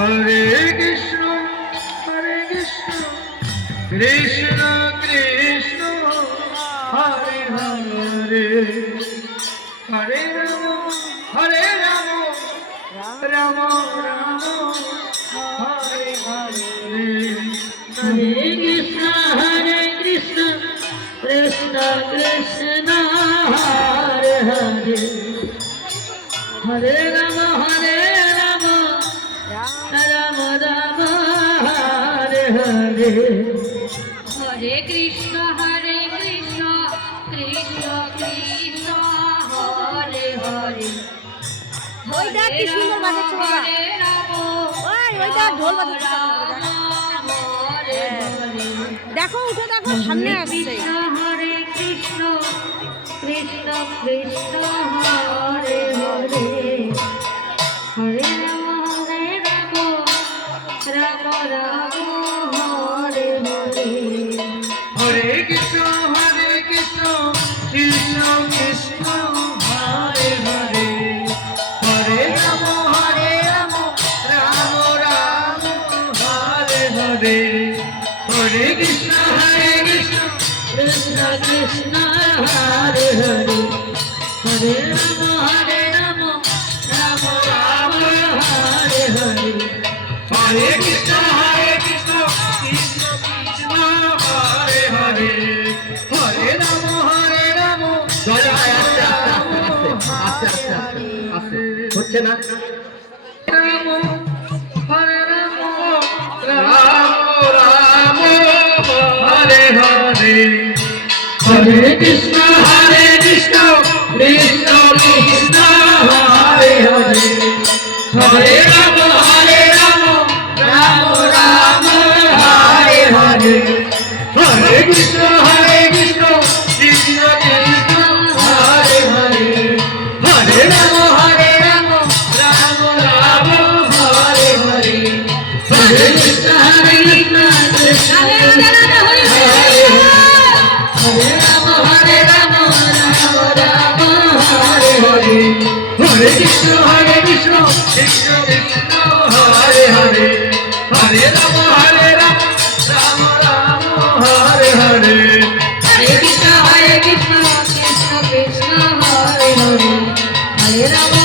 Hare Krishna, Krishna Krishna, Hare Hare, Hare Rama, Rama Rama, Hare Hare. Hare Krishna, Krishna Krishna, Hare Hare, Hare Rama, Rama Rama, Hare Hare. Hare Krishna, Krishna Krishna, Hare Hare. ওইটা কি সুন্দর বাজাচ্ছে বাবা, ওইটা ঢোল বাজাচ্ছে। দেখো উঠে দেখো সামনে আসছে। হরে কৃষ্ণ কৃষ্ণ কৃষ্ণ হরে হরে, হরে Ram Ram Ram Hare Hare. Hare Krishna, Krishna Krishna, Hare Hare, Hare Rama, Rama Rama, Hare Hare. Hare Krishna, Krishna Krishna, Hare Hare, Hare Rama, Rama Rama, Hare Hare. Hare Krishna, Krishna Krishna, Hare Hare, Hare Rama, হচ্ছে না রাম হরে রাম রাম হরে হরে, হরে কৃষ্ণ কৃষ্ণ কৃষ্ণ হরে হরে, হরে রাম রাম রাম হরে হরে, হরে কৃষ্ণ কৃষ্ণ কৃষ্ণ হরে হরে, হরে রাম রাম রাম হরে হরে, হরে কৃষ্ণ কৃষ্ণ কৃষ্ণ হরে হরে, হরে রাম রাম রাম হরে হরে, হরে কৃষ্ণ কৃষ্ণ কৃষ্ণ হরে হরে, হরে Ram Ram Ram Hare Hare, Hare Krishna, Krishna Krishna, Hare Hare, Hare Rama.